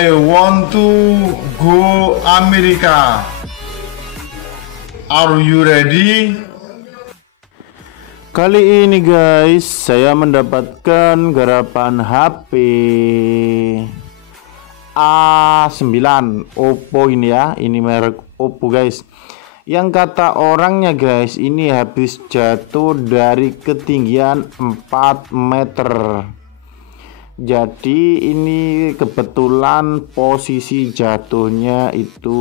I want to go America. Are you ready? Kali ini guys, saya mendapatkan garapan HP A9 Oppo ini ya. Ini merek Oppo guys. Yang kata orangnya guys, ini habis jatuh dari ketinggian 4 meter. Jadi ini kebetulan posisi jatuhnya itu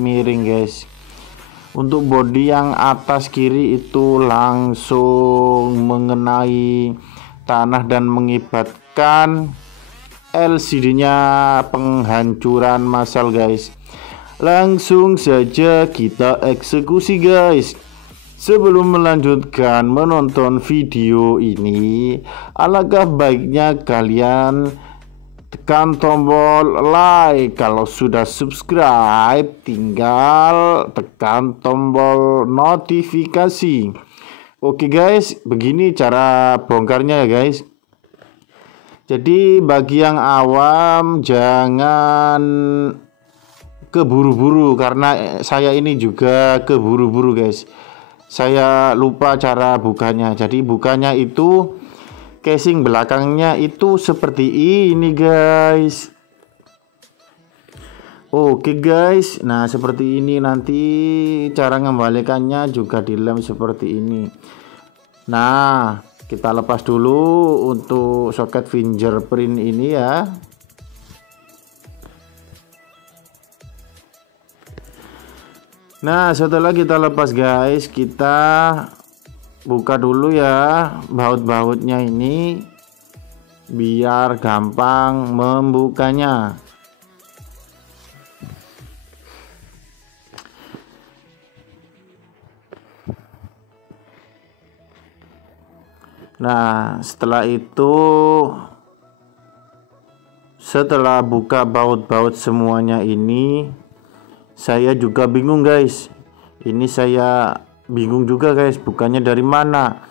miring guys. Untuk bodi yang atas kiri itu langsung mengenai tanah dan mengibatkan LCD-nya penghancuran massal guys. Langsung saja kita eksekusi guys. Sebelum melanjutkan menonton video ini, alangkah baiknya kalian tekan tombol like. Kalau sudah subscribe, tinggal tekan tombol notifikasi. Oke guys, begini cara bongkarnya ya guys. Jadi bagi yang awam jangan keburu-buru, karena saya ini juga keburu-buru guys. Saya lupa cara bukanya. Jadi bukanya itu casing belakangnya itu seperti ini guys. Oke guys, nah seperti ini. Nanti cara mengembalikannya juga dilem seperti ini. Nah kita lepas dulu untuk soket fingerprint ini ya. Nah setelah kita lepas guys, kita buka dulu ya baut-bautnya ini biar gampang membukanya. Nah setelah itu, setelah buka baut-baut semuanya ini, saya juga bingung guys. Ini saya bingung juga guys, bukannya dari mana.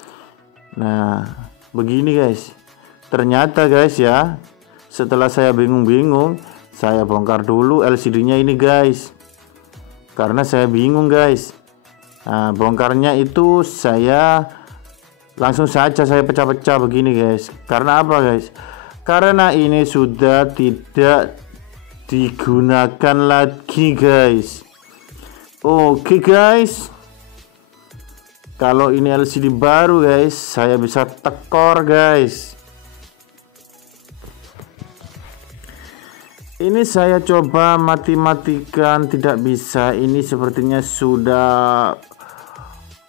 Nah begini guys, ternyata guys ya, setelah saya bingung-bingung, saya bongkar dulu LCD-nya ini guys, karena saya bingung guys. Nah bongkarnya itu saya langsung saja saya pecah-pecah begini guys. Karena apa guys? Karena ini sudah tidak digunakan lagi guys. Oke guys, kalau ini LCD baru guys, saya bisa tekor guys. Ini saya coba mati-matikan, tidak bisa. Ini sepertinya sudah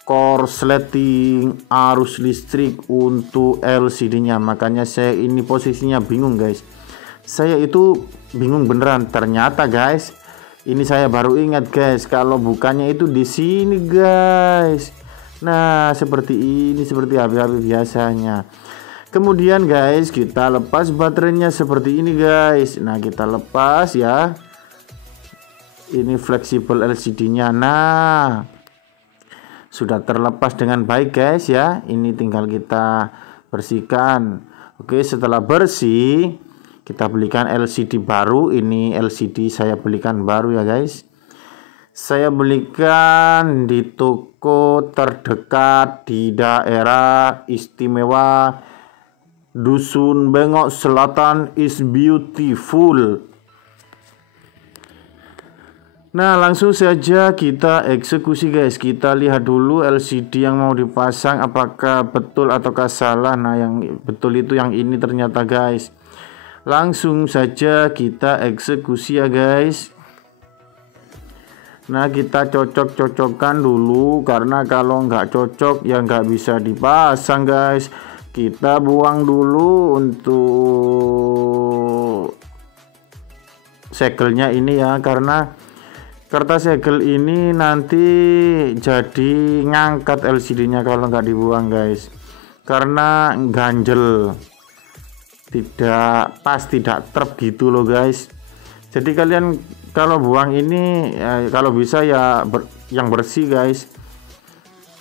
korsleting arus listrik untuk LCD-nya. Makanya saya ini posisinya bingung guys. Saya itu bingung beneran. Ternyata guys, ini saya baru ingat guys, kalau bukannya itu di sini guys. Nah seperti ini, seperti HP-HP biasanya. Kemudian guys, kita lepas baterainya seperti ini guys. Nah kita lepas ya. Ini fleksibel LCD-nya. Nah sudah terlepas dengan baik guys ya. Ini tinggal kita bersihkan. Oke, setelah bersih, kita belikan LCD baru. Ini LCD saya belikan baru ya guys. Saya belikan di toko terdekat di daerah istimewa Dusun Bengok Selatan is beautiful. Nah langsung saja kita eksekusi guys. Kita lihat dulu LCD yang mau dipasang apakah betul ataukah salah. Nah yang betul itu yang ini ternyata guys. Langsung saja kita eksekusi ya guys. Nah kita cocok-cocokkan dulu, karena kalau nggak cocok ya nggak bisa dipasang guys. Kita buang dulu untuk segelnya ini ya, karena kertas segel ini nanti jadi ngangkat LCD-nya kalau nggak dibuang guys, karena ganjel, tidak pas, tidak trep gitu loh guys. Jadi kalian kalau buang ini kalau bisa ya yang bersih guys,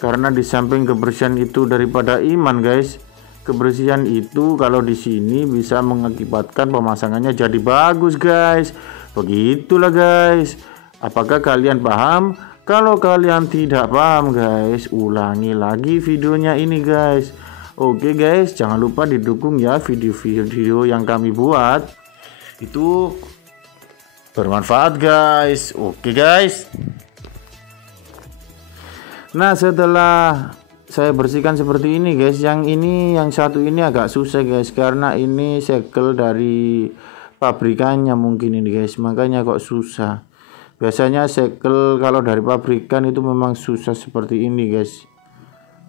karena di samping kebersihan itu daripada iman guys. Kebersihan itu kalau di sini bisa mengakibatkan pemasangannya jadi bagus guys. Begitulah guys. Apakah kalian paham? Kalau kalian tidak paham guys, ulangi lagi videonya ini guys. Oke guys, jangan lupa didukung ya video-video yang kami buat. Itu bermanfaat guys. Oke guys. Nah, setelah saya bersihkan seperti ini guys, yang satu ini agak susah guys, karena ini segel dari pabrikannya mungkin ini guys, makanya kok susah. Biasanya segel kalau dari pabrikan itu memang susah seperti ini guys.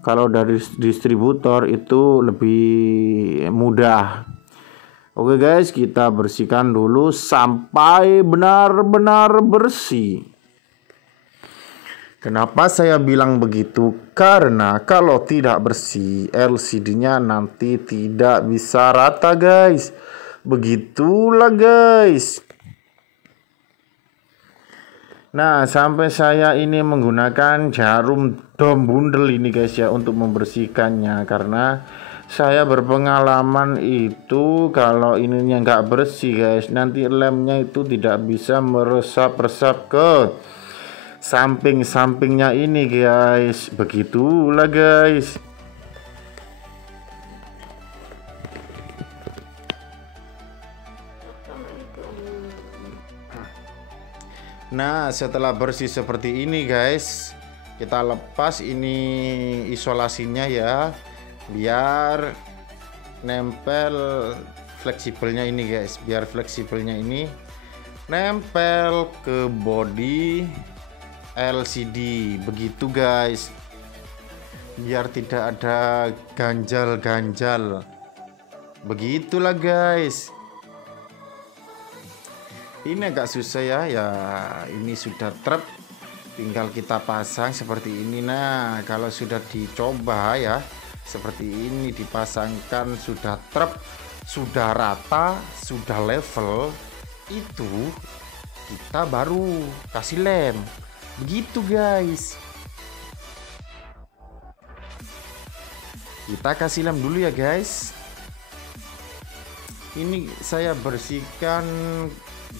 Kalau dari distributor itu lebih mudah. Oke guys, kita bersihkan dulu sampai benar-benar bersih. Kenapa saya bilang begitu? Karena kalau tidak bersih, LCD-nya nanti tidak bisa rata guys. Begitulah guys. Nah, sampai saya ini menggunakan jarum dom bundel ini guys ya untuk membersihkannya, karena saya berpengalaman itu kalau ininya nggak bersih guys, nanti lemnya itu tidak bisa meresap-resap ke samping-sampingnya ini guys. Begitulah guys. Nah, setelah bersih seperti ini guys, kita lepas ini isolasinya ya, biar nempel fleksibelnya ini guys, biar fleksibelnya ini nempel ke bodi LCD. Begitu guys, biar tidak ada ganjal-ganjal. Begitulah guys. Ini agak susah ya, ini sudah trep, tinggal kita pasang seperti ini. Nah, kalau sudah dicoba ya seperti ini, dipasangkan sudah trep, sudah rata, sudah level, itu kita baru kasih lem. Begitu guys. Kita kasih lem dulu ya guys. Ini saya bersihkan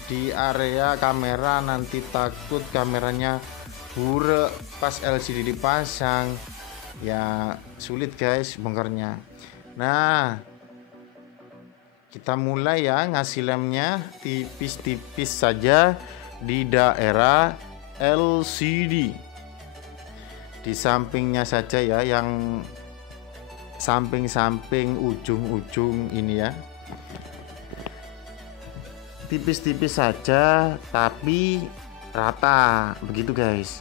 di area kamera, nanti takut kameranya buruk pas LCD dipasang ya, sulit guys bongkarnya. Nah, kita mulai ya ngasih lemnya tipis-tipis saja di daerah LCD, di sampingnya saja ya, yang samping-samping ujung-ujung ini ya, tipis-tipis saja tapi rata. Begitu guys.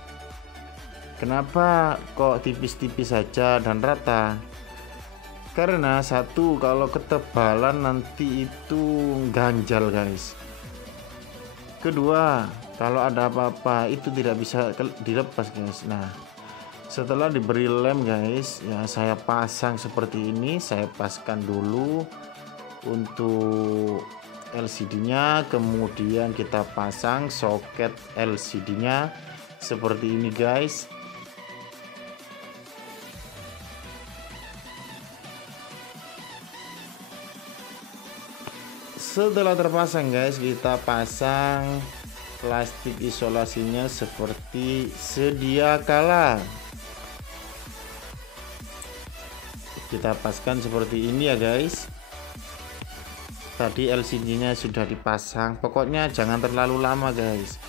Kenapa kok tipis-tipis saja dan rata? Karena satu, kalau ketebalan nanti itu ganjal guys. Kedua, kalau ada apa-apa itu tidak bisa dilepas guys. Nah, setelah diberi lem guys ya, saya pasang seperti ini. Saya paskan dulu untuk LCD-nya, kemudian kita pasang soket LCD-nya seperti ini guys. Setelah terpasang guys, kita pasang plastik isolasinya seperti sedia kala. Kita paskan seperti ini ya guys. Tadi LCD-nya sudah dipasang, pokoknya jangan terlalu lama guys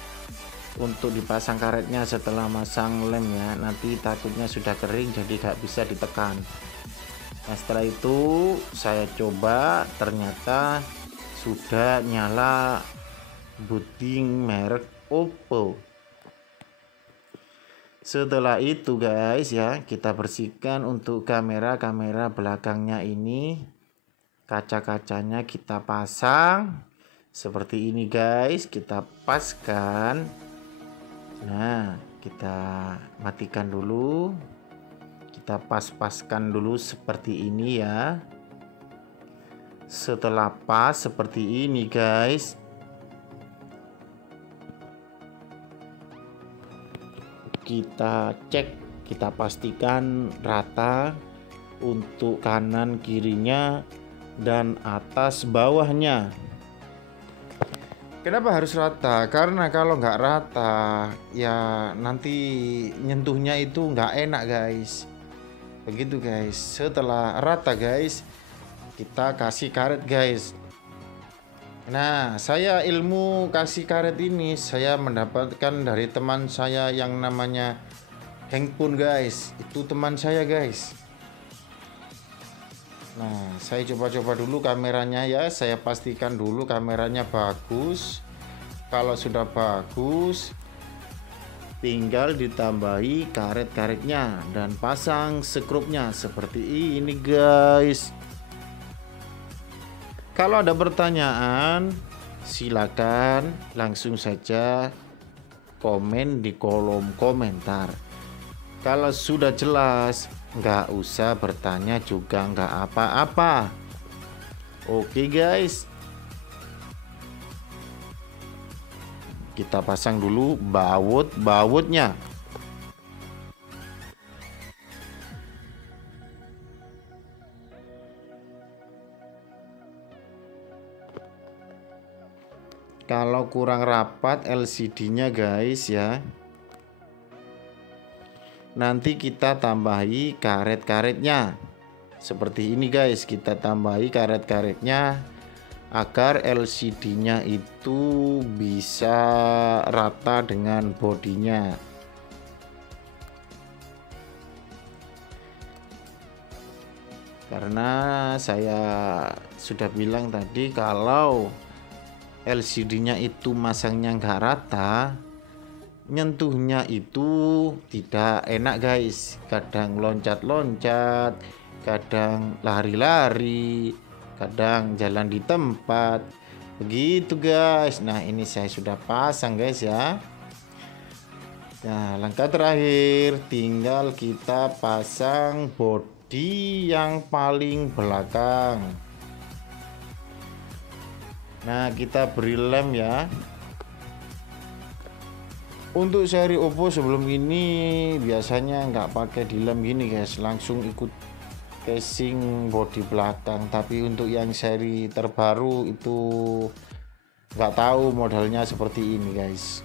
untuk dipasang karetnya setelah masang lem ya, nanti takutnya sudah kering jadi gak bisa ditekan. Nah, setelah itu saya coba, ternyata sudah nyala booting merek Oppo. Setelah itu guys ya, kita bersihkan untuk kamera belakangnya ini. Kaca-kacanya kita pasang seperti ini guys, kita paskan. Nah, kita matikan dulu, kita pas-paskan dulu seperti ini ya. Setelah pas seperti ini guys, kita cek, kita pastikan rata. untuk kanan kirinya dan atas bawahnya. Kenapa harus rata? Karena kalau nggak rata ya nanti nyentuhnya itu nggak enak guys. Begitu guys. Setelah rata guys, kita kasih karet guys. Nah, saya ilmu kasih karet ini saya mendapatkan dari teman saya yang namanya Hengpun guys. Itu teman saya guys. Nah, saya coba-coba dulu kameranya ya. Saya pastikan dulu kameranya bagus. Kalau sudah bagus, tinggal ditambahi karet-karetnya dan pasang skrupnya seperti ini guys. Kalau ada pertanyaan, silakan langsung saja komen di kolom komentar. Kalau sudah jelas, nggak usah bertanya juga nggak apa-apa. Oke guys, kita pasang dulu baut-bautnya. Kalau kurang rapat LCD-nya guys ya, nanti kita tambahi karet-karetnya seperti ini guys. Kita tambahi karet-karetnya agar LCD-nya itu bisa rata dengan bodinya. Karena saya sudah bilang tadi kalau LCD-nya itu masangnya nggak rata, nyentuhnya itu tidak enak guys. Kadang loncat-loncat, kadang lari-lari, kadang jalan di tempat, begitu guys. Nah, ini saya sudah pasang guys ya. Nah, langkah terakhir tinggal kita pasang bodi yang paling belakang. Nah, kita beri lem ya. Untuk seri Oppo sebelum ini biasanya nggak pakai dilem gini guys, langsung ikut casing bodi belakang. Tapi untuk yang seri terbaru itu nggak tahu modelnya seperti ini guys.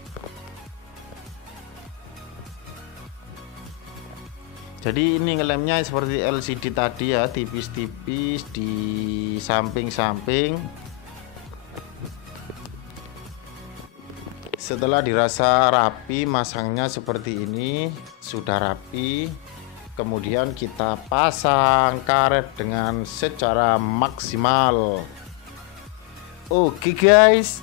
Jadi ini ngelemnya seperti LCD tadi ya, tipis-tipis di samping-samping. Setelah dirasa rapi, masangnya seperti ini, sudah rapi. Kemudian kita pasang karet dengan secara maksimal. Oke guys,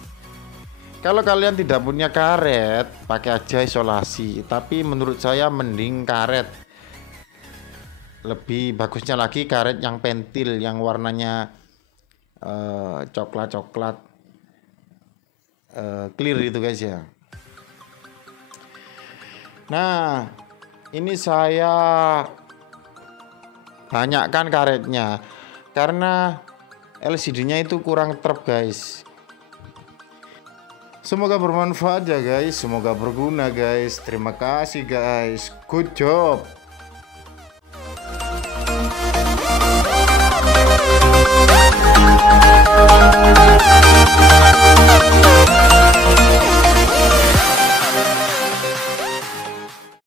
kalau kalian tidak punya karet, pakai aja isolasi. Tapi menurut saya mending karet. Lebih bagusnya lagi karet yang pentil, yang warnanya coklat-coklat. Clear itu guys ya. Nah, ini saya banyakkan karetnya karena LCD-nya itu kurang terp guys. Semoga bermanfaat ya guys, semoga berguna guys. Terima kasih guys, good job.